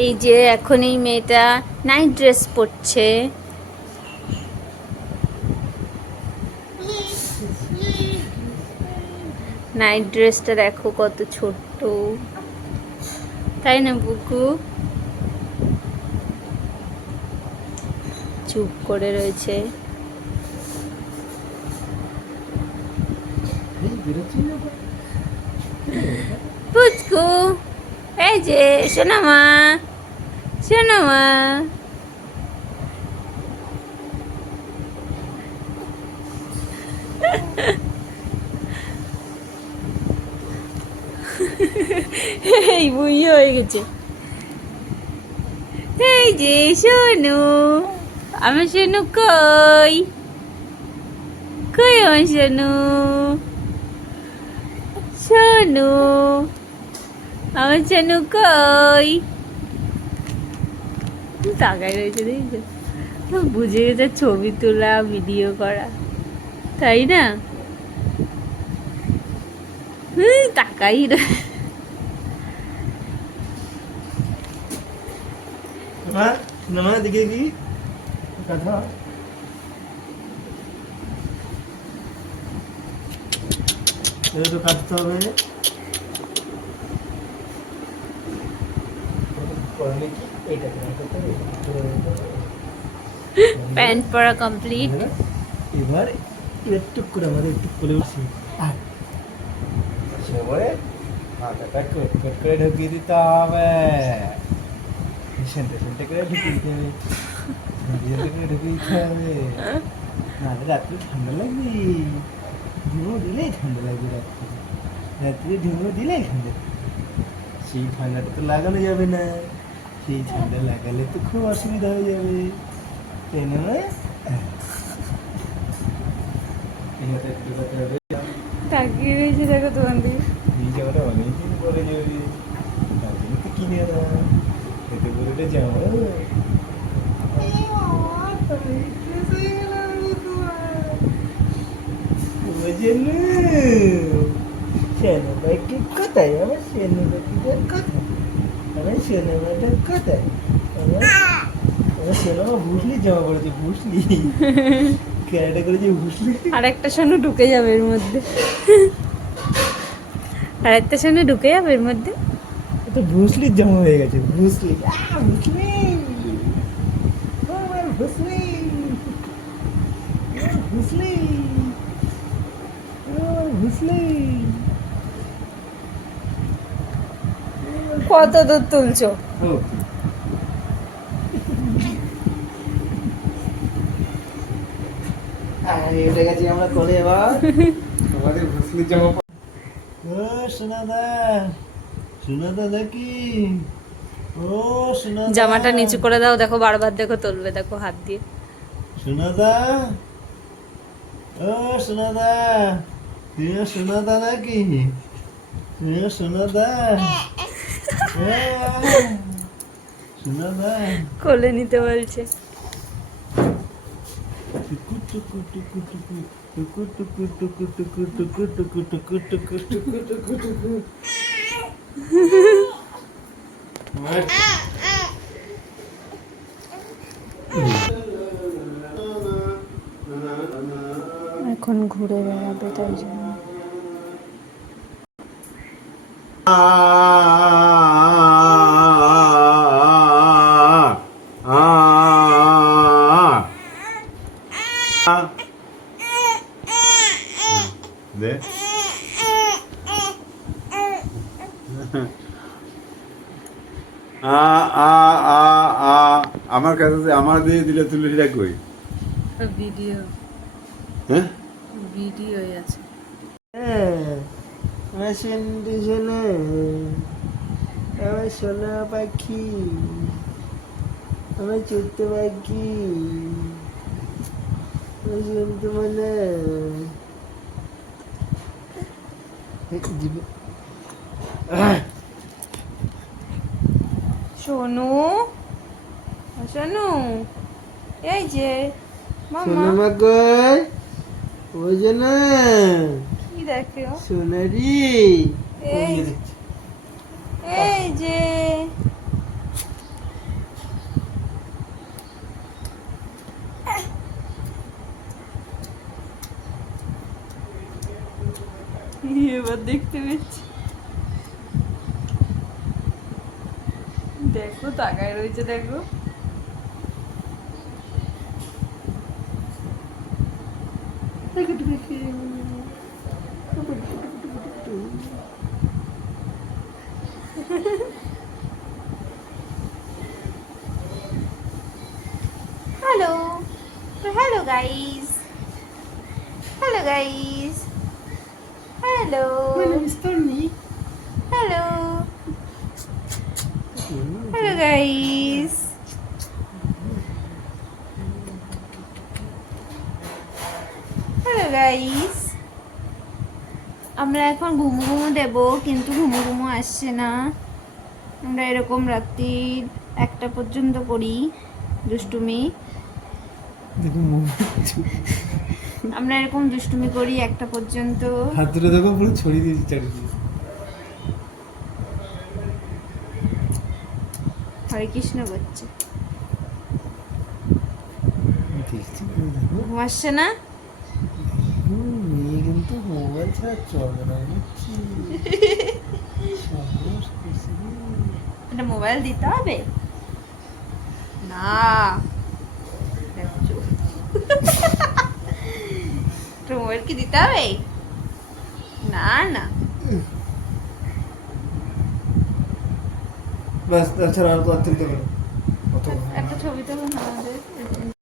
এই যে এখন এই মেয়েটা নাইট ড্রেস পরছে। নাইট ড্রেসটা দেখো কত ছোট্ট, তাই না বুকু? চুপ করে রয়েছে। পুচকু, এই যে সোনামা, সোনামা। এই বুই হয়ে গেছে। এই যে সোনু, আমার সোনু কই কই, আমার সোনু, সোনু, আমার সোনু কই? তাকাই রয়েছে, দেখছো? বুঝে গেছে ছবি তোলা, ভিডিও করা, তাই না? তাকাই দিকে কি কথা তো কাটতে হবে। প্যান্ট পরা কমপ্লিট। এবার একটু করে আমাদের একটু করে উঠছি, মাথাটা কট কট করে ঢুকিয়ে দিতে হবে, সেন্টে সেন্টে করে ঢুকিয়ে দিতে হবে, করে ঢুকিয়ে দিতে হবে, নাহলে রাত্রে ঠান্ডা লাগবে। ঢুমো দিলেই ঠান্ডা লাগবে, রাত্রে ঢুমো দিলেই ঠান্ডা। সেই ঠান্ডাটা তো লাগানো যাবে না, সেই ঠান্ডা লাগালে তো খুব অসুবিধা হয়ে যাবে, তাই না? তাকিয়ে রয়েছে, দেখো তোমার দিকে। এই জামাটা অনেকদিন পরে যাবে, তার জন্য তো কিনে না, এতে করে এটা জামা কোথায়, আমার সেনাবাটিটার কোথায়, আমার সেনাবাটার কোথায়, আমার সেনামা ভুসলি জামা পড়েছে, ভুসলি ক্যারাটে করেছে, ভুসলি। আর একটা সোনু ঢুকে যাবে এর মধ্যে, আর একটা সোনু ঢুকে যাবে এর মধ্যে। তো ভুসলির জামা হয়ে গেছে, ভুসলি ভুসলি ভুসলি ভুসলি ভুসলি। কত দূর তুলছো? এটা গেছি আমরা করে, এবার আমাদের ভুসলির জামা। ও সোনাদা, সোনাদা দেখি, ও সোনাদা, জামাটা নিচু করে দাও, দেখো বারবার দেখো তুলবে, দেখো হাত দিয়ে। সোনাদা, ও সোনাদা, তুমিও সোনাদা নাকি? তুমিও সোনাদা, সোনাদা কোলে নিতে বলছে। টুকু টুকু টুকু টুকু টুকু টুকু টুকু টুকু টুকু টুকু টুকু টুকু টুকু টুকু টুকু। এখন ঘুরে বেড়াবে, তাই জন্য। আমার কাছে আমার দিয়ে দিলে তুলসীটা কই? ভিডিও, হ্যাঁ ভিডিও আছে। আমার সোনা সোনা, আমার সোনা পাখি, আমার ছোট্ট পাখি, আমার শুনতে মানে সোনু, সোনু, এই যে মামা, সোনামা কই, ওই যে না কি দেখো? সোনারি, এই এই যে এবার দেখতে পেয়েছি। দেখো তাকায় রয়েছে, দেখো। Hello, hello guys, hello guys, hello, hello, hello guys. Hello guys, আমরা এখন ঘুমু ঘুমু দেবো, কিন্তু ঘুমু ঘুমু আসছে না। আমরা এরকম রাত্রি 1টা পর্যন্ত করি দুষ্টুমি। আমরা এরকম দুষ্টুমি করি 1টা পর্যন্ত। হাত দুটো দেখো পুরো ছড়িয়ে দিয়েছি চারিদিকে। হরে কৃষ্ণ করছে। দেখছি পুরো দেখো। ঘুম আসছে না? মেয়ে কিন্তু মোবাইল ছাড়া চলবে না বুঝছি। সর্বনাশ করছে রে। এটা মোবাইল দিতে হবে না, দেখছো? তো মোবাইল কি দিতে হবে? না না, ব্যাস তাছাড়া আর তো আর তুলতে পারো। একটা ছবি তো